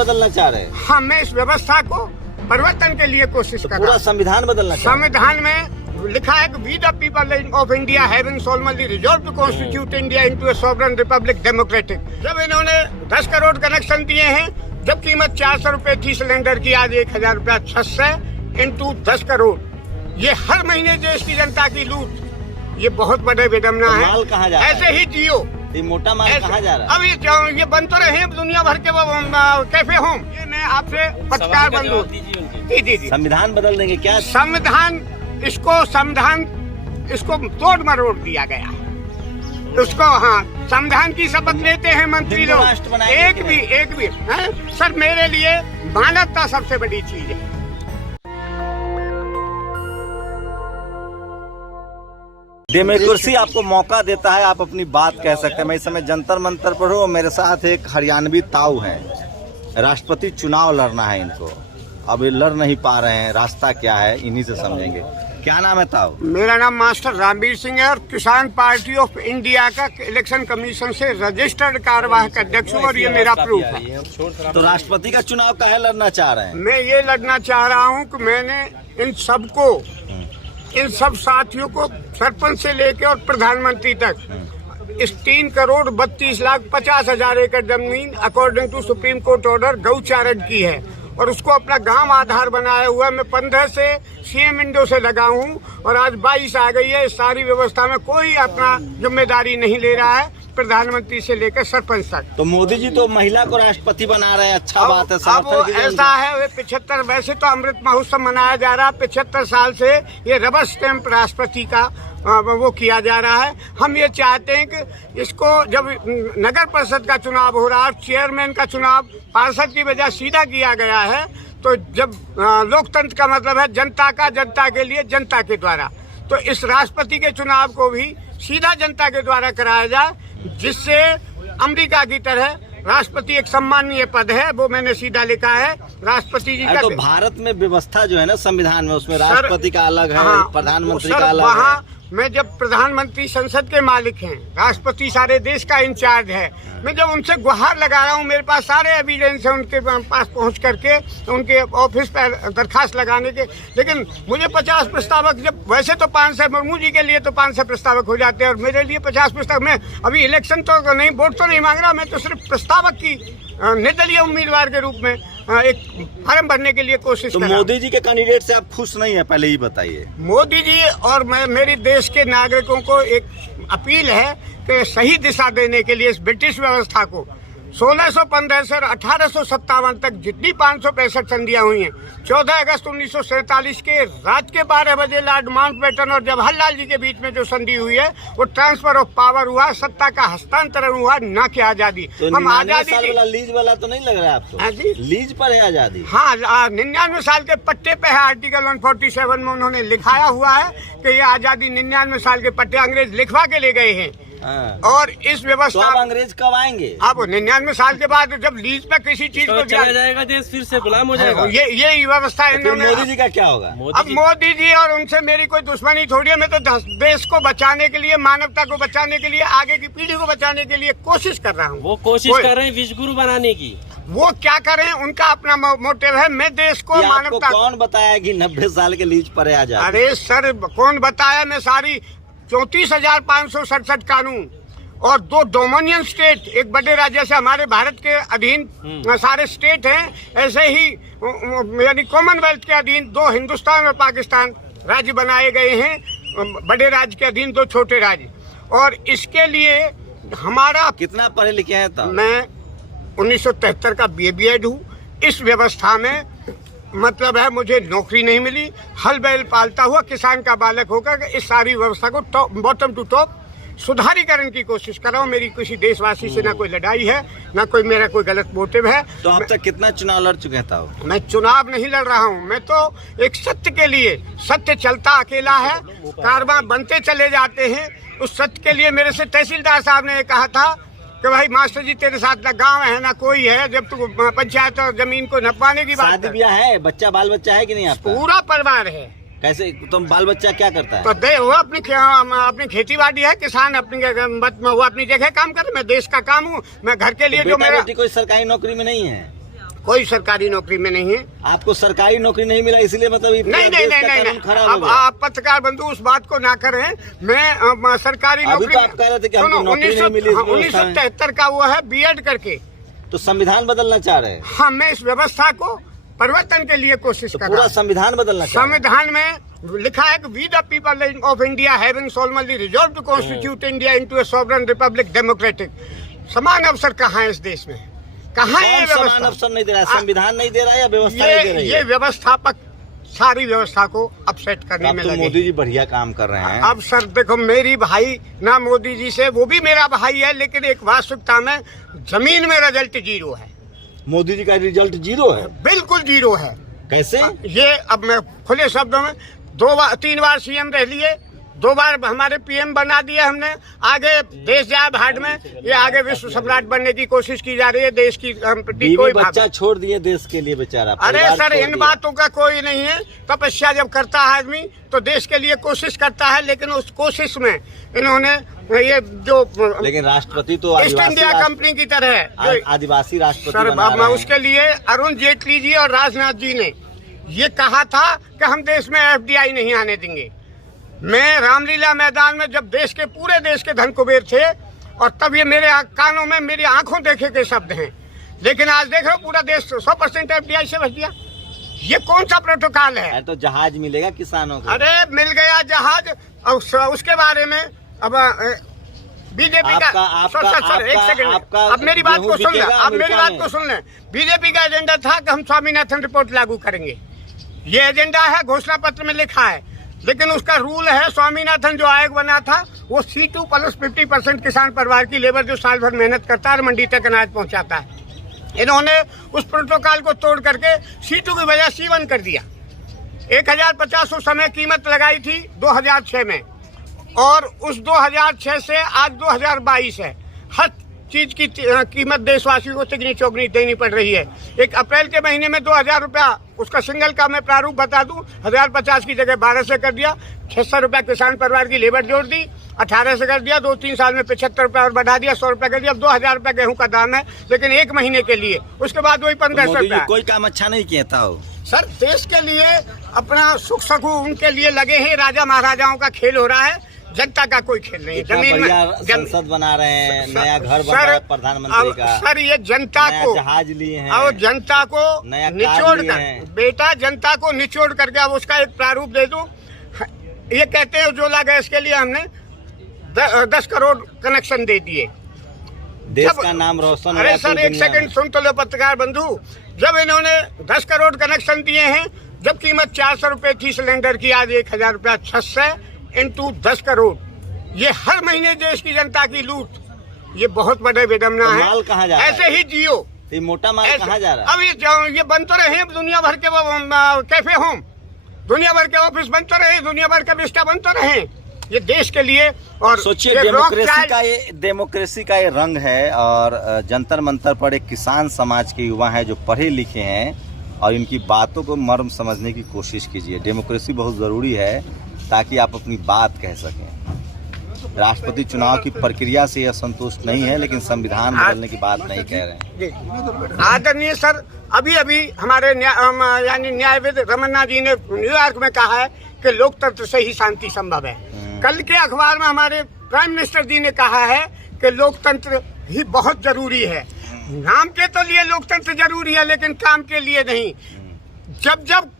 बदलना चाह रहे हैं? हाँ, मैं इस व्यवस्था को परिवर्तन के लिए कोशिश कर रहा पूरा हूँ। संविधान बदलना चाह रहे हैं? संविधान में लिखा है कि we the people of India having solemnly resolve to constitute India into a sovereign republic democratic. जब इन्होंने 10 करोड़ कनेक्शन दिए हैं, जब कीमत 400 रुपए थी सिलेंडर की, आज 1000 रुपया 600 इंटू 10 करोड़। ये हर महीने देश की जनता की लूट, ये बहुत बड़े विडम्बना तो है। माल कहाँ जा रहा है? ऐसे ही जियो, ये मोटा माल कहाँ जा रहा है? अब ये बन तो रहे हैं दुनिया भर के कैफे होम। ये मैं आपसे पत्रकार बंधु जी संविधान बदल देंगे क्या? संविधान इसको तोड़ मरोड़ दिया गया है उसको। हाँ, संविधान की शपथ लेते हैं मंत्री हिंदू लोग, राष्ट्र बनाएंगे एक भी है? सर, मेरे लिए मानवता सबसे बड़ी चीज है। डेमोक्रेसी आपको मौका देता है, आप अपनी बात कह सकते हैं। मैं इस समय जंतर मंतर पर हूँ, मेरे साथ एक हरियाणवी ताऊ हैं। राष्ट्रपति चुनाव लड़ना है इनको, अब ये लड़ नहीं पा रहे हैं, रास्ता क्या है इन्हीं से समझेंगे। क्या नाम है ताऊ? मेरा नाम मास्टर रामवीर सिंह है और किसान पार्टी ऑफ इंडिया का इलेक्शन कमीशन से रजिस्टर्ड कार्यवाहक अध्यक्ष हूँ और ये मेरा प्रूफ है। तो राष्ट्रपति का चुनाव काहे लड़ना चाह रहे हैं? मैं ये लड़ना चाह रहा हूँ कि मैंने इन सब साथियों को सरपंच से लेकर और प्रधानमंत्री तक इस 3,32,50,000 एकड़ जमीन according to supreme court order गौचारण की है और उसको अपना गांव आधार बनाया हुआ। मैं 15 से सीएम विंडो से लगा हूँ और आज 22 आ गई है। इस सारी व्यवस्था में कोई अपना जिम्मेदारी नहीं ले रहा है, प्रधानमंत्री से लेकर सरपंच तक। तो मोदी जी तो महिला को राष्ट्रपति बना रहे हैं, अच्छा बात है। अब वो ऐसा है, वे 75 वैसे तो अमृत महोत्सव मनाया जा रहा है, 75 साल से ये रबर स्टैंप राष्ट्रपति का वो किया जा रहा है। हम ये चाहते हैं कि इसको जब नगर परिषद का चुनाव हो रहा है, चेयरमैन का चुनाव पार्षद की वजह सीधा किया गया है, तो जब लोकतंत्र का मतलब है जनता का, जनता के लिए, जनता के द्वारा, तो इस राष्ट्रपति के चुनाव को भी सीधा जनता के द्वारा कराया जाए, जिससे अमेरिका की तरह राष्ट्रपति एक सम्मानीय पद है, वो मैंने सीधा लिखा है राष्ट्रपति जी का। तो भारत में व्यवस्था जो है ना संविधान में, उसमें राष्ट्रपति का अलग है, प्रधानमंत्री का अलग है। मैं जब प्रधानमंत्री संसद के मालिक हैं, राष्ट्रपति सारे देश का इंचार्ज है, मैं जब उनसे गुहार लगा रहा हूँ, मेरे पास सारे एविडेंस है उनके पास पहुँच करके उनके ऑफिस पर दरखास्त लगाने के, लेकिन मुझे 50 प्रस्तावक, जब वैसे तो 500 मुर्मू जी के लिए तो 500 प्रस्तावक हो जाते हैं और मेरे लिए 50 प्रस्तावक। मैं अभी इलेक्शन तो नहीं, वोट तो नहीं मांग रहा, मैं तो सिर्फ प्रस्तावक की निर्दलीय उम्मीदवार के रूप में एक फॉर्म भरने के लिए कोशिश कर रहा हूं। मोदी जी के कैंडिडेट से आप खुश नहीं है, पहले ही बताइए। मोदी जी और मैं, मेरी देश के नागरिकों को एक अपील है कि सही दिशा देने के लिए इस ब्रिटिश व्यवस्था को 1615 से 1857 तक जितनी 565 संधियां हुई हैं, 14 अगस्त 1947 के रात के 12 बजे लॉर्ड माउंटबेटन और जवाहरलाल जी के बीच में जो संधि हुई है, वो ट्रांसफर ऑफ पावर हुआ, सत्ता का हस्तांतरण हुआ, न कि आजादी। तो हम आजादी लीज वाला तो नहीं लग रहा है आपको? हाँ जी, लीज पर है आजादी। हाँ, 99 साल के पट्टे पे है, आर्टिकल 147 में उन्होंने लिखाया हुआ है कि ये आजादी 99 साल के पट्टे अंग्रेज लिखवा के ले गए हैं। और इस व्यवस्था, तो अंग्रेज कब आएंगे? अब 99 साल के बाद जब लीज पे किसी चीज को चला जाएगा, देश फिर से गुलाम हो जाएगा। ये व्यवस्था इन्होंने। मोदी जी का क्या होगा? अब मोदी जी और उनसे मेरी कोई दुश्मनी थोड़ी है। मैं तो देश को बचाने के लिए, मानवता को बचाने के लिए, आगे की पीढ़ी को बचाने के लिए कोशिश कर रहा हूँ। वो कोशिश कर रहे हैं विश्वगुरु बनाने की। वो क्या करें, उनका अपना मोटिव है। मैं देश को, मानवता। कौन बताया कि 90 साल के लीज पर है आजादी? अरे सर, कौन बताया? मैं सारी 34,567 कानून और 2 डोमिनियन स्टेट, एक बड़े राज्य से हमारे भारत के अधीन सारे स्टेट हैं, ऐसे ही यानी कॉमनवेल्थ के अधीन 2 हिंदुस्तान और पाकिस्तान राज्य बनाए गए हैं, बड़े राज्य के अधीन 2 छोटे राज्य। और इसके लिए हमारा, कितना पढ़े लिखे हैं तब? मैं 1973 का BA हूँ। इस व्यवस्था में मतलब है मुझे नौकरी नहीं मिली, हल बैल पालता हुआ किसान का बालक होकर इस सारी व्यवस्था को बॉटम टू टॉप सुधारीकरण की कोशिश कर रहा हूँ। मेरी किसी देशवासी से ना कोई लड़ाई है, ना कोई मेरा कोई गलत मोटिव है। तो अब तक कितना चुनाव लड़ चुके हैं? मैं चुनाव नहीं लड़ रहा हूँ, मैं तो एक सत्य के लिए, सत्य चलता अकेला है, कारवां बनते चले जाते हैं। उस सत्य के लिए मेरे से तहसीलदार साहब ने कहा था कि भाई मास्टर जी तेरे साथ ना गाँव है ना कोई है, जब तू पंचायत और जमीन को नपवाने की बात। शादी ब्याह है, बच्चा बाल बच्चा है कि नहीं आपका? पूरा परिवार है। कैसे तुम, बाल बच्चा क्या करता है? तो वो अपनी खेती बाड़ी है, किसान वो अपनी जगह काम करे, मैं देश का काम हूँ। मैं घर के लिए जो मेरा, कोई सरकारी नौकरी में नहीं है? कोई सरकारी नौकरी में नहीं है। आपको सरकारी नौकरी नहीं मिला इसलिए मतलब ये नहीं देश नहीं का नहीं कानून नहीं, खराब हो अब गया। आप पत्रकार बंधु उस बात को ना करें। मैं सरकारी अभी नौकरी तो आप कह रहे थे कि हमको नौकरी नहीं मिली इस व्यवस्था में। 1973 का वो है बीएड करके। तो संविधान बदलना चाह रहे हैं, हाँ, मैं इस व्यवस्था को परिवर्तन के लिए कोशिश तो कर पूरा रहा हूँ। संविधान बदलना चाह रहे हैं। संविधान में लिखा है कि we the people of India having solemnly resolve to constitute India into a sovereign republic democratic. समान अवसर कहाँ है इस देश में? कहाँ है ये कौन समान व्यवस्था? अवसर नहीं दे रहा है? संविधान नहीं दे रहा है या व्यवस्था नहीं दे रही ये है? व्यवस्थापक सारी व्यवस्था को अपसेट करने अब में तो लगे। मोदी जी बढ़िया काम कर रहे हैं। अब सर देखो, मेरी भाई ना मोदी जी से, वो भी मेरा भाई है, लेकिन एक वास्तविकता में जमीन में रिजल्ट जीरो है। मोदी जी का रिजल्ट जीरो है? बिल्कुल जीरो है। कैसे? ये अब मैं खुले शब्दों में 3 बार सीएम रह लिए, 2 बार हमारे पीएम बना दिया हमने। आगे देश जाए भाड़ में, ये आगे विश्व सम्राट बनने की कोशिश की जा रही है। देश की प्रति कोई बच्चा छोड़ दिए देश के लिए बेचारा। अरे परिवार सर, छोड़ इन दिया। बातों का कोई नहीं है। तपस्या जब करता है आदमी तो देश के लिए कोशिश करता है, लेकिन उस कोशिश में इन्होंने ये जो लेकिन राष्ट्रपति तो ईस्ट इंडिया कंपनी की तरह है जो आदिवासी राष्ट्रपति सर, बना अब रहे हैं। उसके लिए अरुण जेटली जी और राजनाथ जी ने ये कहा था कि हम देश में एफडीआई नहीं आने देंगे। मैं रामलीला मैदान में जब देश के पूरे देश के धन कुबेर थे, और तब ये मेरे कानों में, मेरी आंखों देखे के शब्द हैं। लेकिन आज देख रहे हो पूरा देश 100% एफडीआई से बच गया। ये कौन सा प्रोटोकॉल है? अरे तो जहाज मिलेगा किसानों को। अरे मिल गया जहाज। और उसके बारे में अब बीजेपी का सर एक सेकंड, अब मेरी बात को सुन लें, अब मेरी बात को सुन लें। बीजेपी का एजेंडा था कि हम स्वामीनाथन रिपोर्ट लागू करेंगे। ये एजेंडा है, घोषणा पत्र में लिखा है। लेकिन उसका रूल है, स्वामीनाथन जो आयोग बना था वो C2 प्लस 50% किसान परिवार की लेबर जो साल भर मेहनत करता है और मंडी तक अनाज पहुंचाता है। इन्होंने उस प्रोटोकॉल को तोड़ करके C2 की वजह C1 कर दिया। 1050 उस समय कीमत लगाई थी 2006 में, और उस 2006 से आज 2022 है। हर चीज की कीमत देशवासियों को तिगनी चौगनी देनी पड़ रही है। 1 अप्रैल के महीने में 2000 रुपया उसका सिंगल का मैं प्रारूप बता दूं, 1050 की जगह 1200 कर दिया। 600 रुपया किसान परिवार की लेबर जोड़ दी, 18 से कर दिया। 2-3 साल में 75 रुपया और बढ़ा दिया, 100 रुपया कर दिया। अब 2000 रुपया गेहूं का दाम है, लेकिन 1 महीने के लिए। उसके बाद वही 1500 रुपया। कोई काम अच्छा नहीं किया था वो। सर, देश के लिए अपना सुख सुख उनके लिए लगे हैं। राजा महाराजाओं का खेल हो रहा है, जनता का कोई खेल नहीं है। जमीन में संसद बना रहे हैं, नया घर बन रहा है प्रधानमंत्री का। सर, ये जनता को जहाज लिए हैं और जनता को निचोड़ कर, बेटा जनता को निचोड़ करके अब उसका एक प्रारूप दे दूं। ये कहते हैं उज्ज्वला गैस के लिए हमने 10 करोड़ कनेक्शन दे दिए। देश का नाम रोशन। अरे सर, एक सेकंड सुन तो लो पत्रकार बंधु। जब इन्होंने 10 करोड़ कनेक्शन दिए हैं, जब कीमत 400 रुपए थी सिलेंडर की, आज 1000 रुपया। 600 इंटू 10 करोड़, ये हर महीने देश की जनता की लूट। ये बहुत बड़े विडम्बना है। माल कहाँ जा रहा है? ऐसे ही जियो। ये मोटा माल कहाँ जा रहा है? अब ये बन तो रहे हैं दुनिया भर के कैफे होम, दुनिया भर के ऑफिस बन तो रहे, दुनिया भर के विस्टा बन तो रहे। ये देश के लिए। और सोचिए, डेमोक्रेसी का ये रंग है। और जंतर मंतर पर एक किसान समाज के युवा हैं जो पढ़े लिखे हैं, और इनकी बातों को मर्म समझने की कोशिश कीजिए। डेमोक्रेसी बहुत ज़रूरी है ताकि आप अपनी बात कह सकें। राष्ट्रपति चुनाव की प्रक्रिया से यह संतुष्ट नहीं है, लेकिन संविधान बदलने की बात नहीं कह रहे हैं। आदरणीय सर, अभी अभी हमारे यानी न्यायविद रमन्ना जी ने न्यूयॉर्क में कहा है कि लोकतंत्र से ही शांति संभव है। कल के अखबार में हमारे प्राइम मिनिस्टर जी ने कहा है कि लोकतंत्र ही बहुत जरूरी है। नाम के तो लिए लोकतंत्र जरूरी है, लेकिन काम के लिए नहीं। जब जब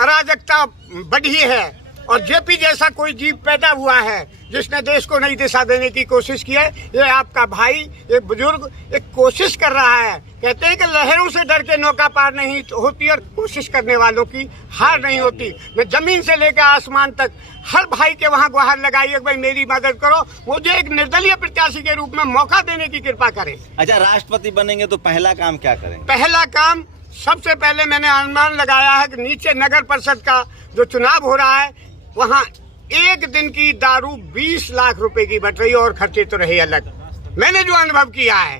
अराजकता बढ़ी है और जेपी जैसा कोई जीव पैदा हुआ है जिसने देश को नई दिशा देने की कोशिश की है, ये आपका भाई, एक बुजुर्ग, एक कोशिश कर रहा है। कहते हैं कि लहरों से डर के नौका पार नहीं होती, और कोशिश करने वालों की हार नहीं होती। मैं जमीन से लेकर आसमान तक हर भाई के वहाँ गुहार लगाई, भाई मेरी मदद करो, मुझे एक निर्दलीय प्रत्याशी के रूप में मौका देने की कृपा करें। अच्छा, राष्ट्रपति बनेंगे तो पहला काम क्या करेंगे? पहला काम, सबसे पहले मैंने अनुमान लगाया है कि नीचे नगर परिषद का जो चुनाव हो रहा है, वहाँ एक दिन की दारू 20 लाख रुपए की बट रही, और खर्चे तो रहे अलग। मैंने जो अनुभव किया है,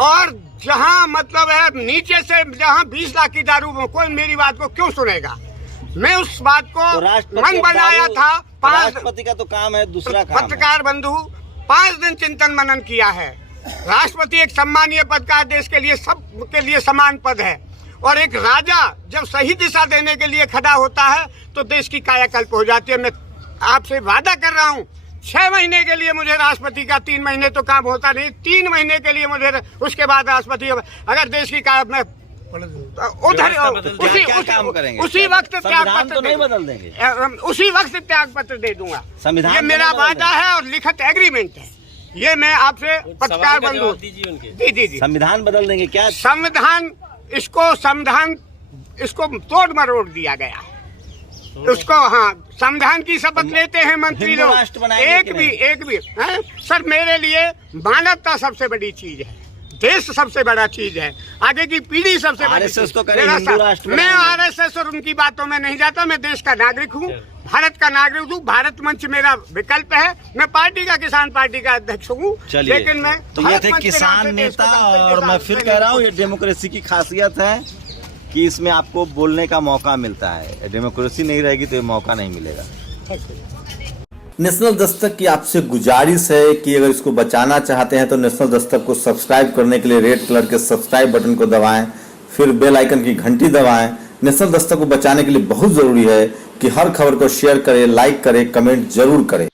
और जहाँ मतलब है नीचे से जहाँ 20 लाख की दारू, कोई मेरी बात को क्यों सुनेगा? मैं उस बात को तो मन बनाया था। राष्ट्रपति का तो काम है, दूसरा काम पत्रकार बंधु 5 दिन चिंतन मनन किया है। राष्ट्रपति एक सम्मानीय पद का, देश के लिए सब के लिए समान पद है, और एक राजा जब सही दिशा देने के लिए खड़ा होता है तो देश की कायाकल्प हो जाती है। मैं आपसे वादा कर रहा हूँ 6 महीने के लिए मुझे राष्ट्रपति का, 3 महीने तो काम होता नहीं, 3 महीने के लिए मुझे उसके बाद राष्ट्रपति, अगर देश की मैं उधर काम करेंगे? उसी वक्त त्याग संविधान पत्र तो नहीं बदल देंगे? उसी वक्त त्याग पत्र दे दूंगा। संविधान ये तो मेरा नहीं बदल वादा है और लिखित एग्रीमेंट है। ये मैं आपसे पत्रकार सवाल का बंधु जवाब दीजिए उनके। जी संविधान बदल देंगे क्या? संविधान इसको तोड़ मरोड़ दिया गया है उसको। हाँ, संविधान की शपथ लेते हैं मंत्री हिंदू लोग, राष्ट्र बनाएंगे एक भी हैं? सर मेरे लिए मानवता सबसे बड़ी चीज है, देश सबसे बड़ा चीज है, आगे की पीढ़ी सबसे बड़ी RSS चीज। तो करे मेरा हिंदू राष्ट्र मैं बनाएंगे। आरएसएस और उनकी बातों में नहीं जाता। मैं देश का नागरिक हूँ, भारत का नागरिक हूँ। भारत मंच मेरा विकल्प है। मैं पार्टी का, किसान पार्टी का अध्यक्ष हूँ, लेकिन मैं तो ये भारत थे मंच के नाम किसान से देश को नेता, संसद के और मैं साथ फिर में कह रहा हूँ ये डेमोक्रेसी की खासियत है कि इसमें आपको बोलने का मौका मिलता है। डेमोक्रेसी नहीं रहेगी तो ये मौका नहीं मिलेगा। नेशनल दस्तक की आपसे गुजारिश है कि अगर इसको बचाना चाहते हैं तो नेशनल दस्तक को सब्सक्राइब करने के लिए रेड कलर के सब्सक्राइब बटन को दबाएं, फिर बेल आइकन की घंटी दबाएं। नेशनल दस्तक को बचाने के लिए बहुत जरूरी है कि हर खबर को शेयर करें, लाइक करें, कमेंट जरूर करें।